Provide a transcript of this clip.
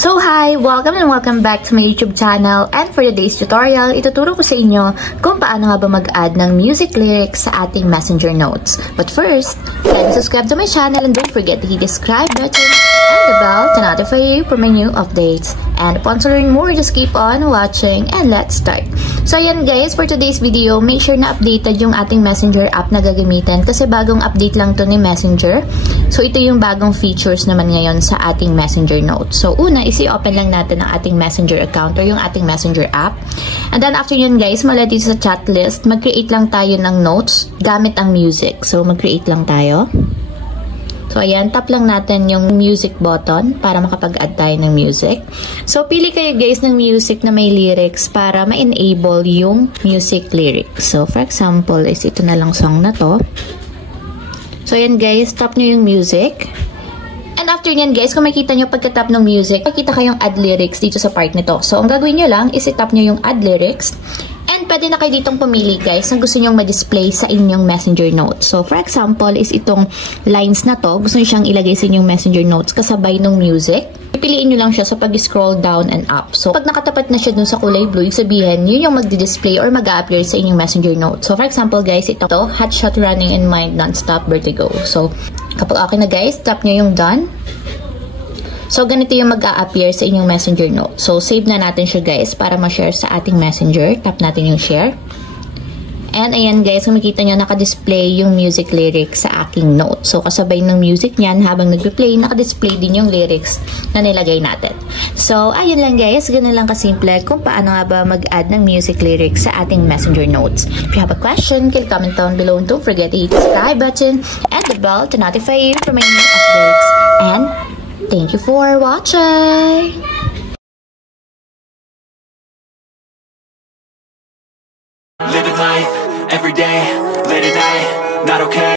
So hi! Welcome and welcome back to my YouTube channel, and for today's tutorial, ituturo ko sa inyo kung paano nga ba mag-add ng music lyrics sa ating messenger notes. But first, like and subscribe to my channel and don't forget to hit the subscribe button and the bell to notify you for my new updates. And upon to learn more, just keep on watching and let's start. So ayan guys, for today's video, make sure na updated yung ating messenger app na gagamitin kasi bagong update lang to ni Messenger. So ito yung bagong features naman ngayon sa ating messenger notes. So una is i-open lang natin ang ating messenger account or yung ating messenger app. And then after yun guys, mula dito sa chat list, mag-create lang tayo ng notes gamit ang music. So mag-create lang tayo. So ayan, tap lang natin yung music button para makapag-add tayo ng music. So pili kayo guys ng music na may lyrics para ma-enable yung music lyrics. So for example, is ito na lang song na to. So ayan guys, tap nyo yung music. And after nyan guys, kung makita nyo pagka-tap ng music, makita kayong add lyrics dito sa part nito. So ang gagawin nyo lang is i-tap nyo yung add lyrics. And pwede na kayo ditong pumili guys na gusto nyong ma-display sa inyong messenger notes. So for example is itong lines na to, gusto nyo siyang ilagay sa inyong messenger notes kasabay ng music. Pipiliin nyo lang siya sa pag-scroll down and up. So pag nakatapat na siya dun sa kulay blue, sabihin yun yung magdi-display or mag-a-appear sa inyong messenger notes. So for example guys, ito hot shot running in mind non-stop vertigo. So kapag okay na guys, tap nyo yung done. So, ganito yung mag-a-appear sa inyong messenger note. So, save na natin siya guys para ma-share sa ating messenger. Tap natin yung share. And ayan guys, kung makita nyo, naka-display yung music lyrics sa aking note. So, kasabay ng music niyan, habang nag-play, naka-display din yung lyrics na nilagay natin. So, ayun lang guys, ganun lang kasimple kung paano nga ba mag-add ng music lyrics sa ating messenger notes. If you have a question, can comment down below and don't forget to hit the subscribe button and the bell to notify you for my new updates. And thank you for watching! Living life, every day, late at night, not okay.